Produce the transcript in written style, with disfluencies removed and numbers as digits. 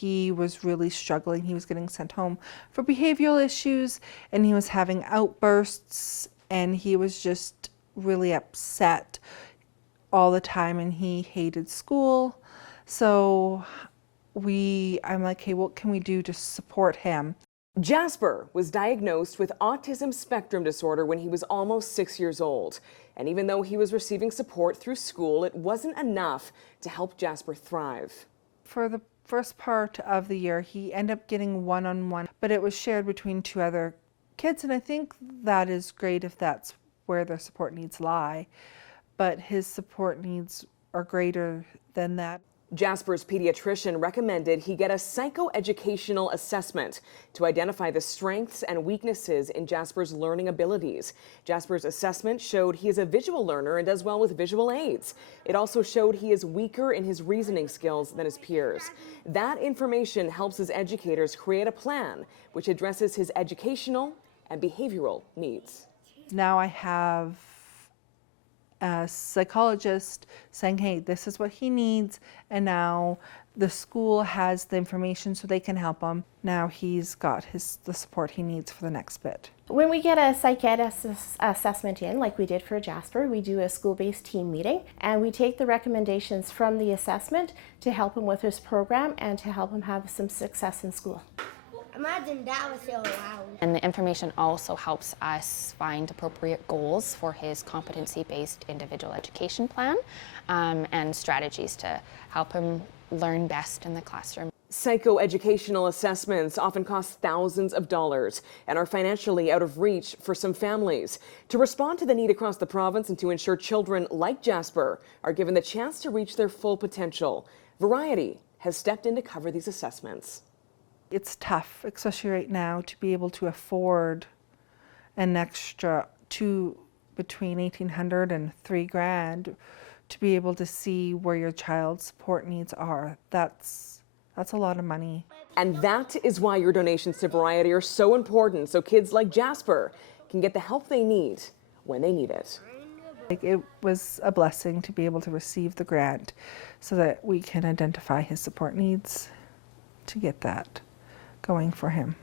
he was really struggling. He was getting sent home for behavioral issues, and he was having outbursts, and he was just really upset all the time, and he hated school. So I'm like, hey, what can we do to support him? Jasper was diagnosed with autism spectrum disorder when he was almost 6 years old. And even though he was receiving support through school, it wasn't enough to help Jasper thrive. For the first part of the year, he ended up getting one-on-one, but it was shared between 2 other kids, and I think that is great if that's where their support needs lie. But his support needs are greater than that. Jasper's pediatrician recommended he get a psychoeducational assessment to identify the strengths and weaknesses in Jasper's learning abilities. Jasper's assessment showed he is a visual learner and does well with visual aids. It also showed he is weaker in his reasoning skills than his peers. That information helps his educators create a plan which addresses his educational and behavioral needs. Now I have a psychologist saying, hey, this is what he needs, and now the school has the information so they can help him. Now he's got the support he needs for the next bit. When we get a psych ed assessment in, like we did for Jasper, we do a school-based team meeting, and we take the recommendations from the assessment to help him with his program and to help him have some success in school. Imagine that was so loud. And the information also helps us find appropriate goals for his competency-based individual education plan and strategies to help him learn best in the classroom. Psychoeducational assessments often cost thousands of dollars and are financially out of reach for some families. To respond to the need across the province and to ensure children like Jasper are given the chance to reach their full potential, Variety has stepped in to cover these assessments. It's tough, especially right now, to be able to afford an extra between $1,800 and $3,000 to be able to see where your child's support needs are. That's a lot of money. And that is why your donations to Variety are so important, so kids like Jasper can get the help they need when they need it. It was a blessing to be able to receive the grant so that we can identify his support needs to get that going for him.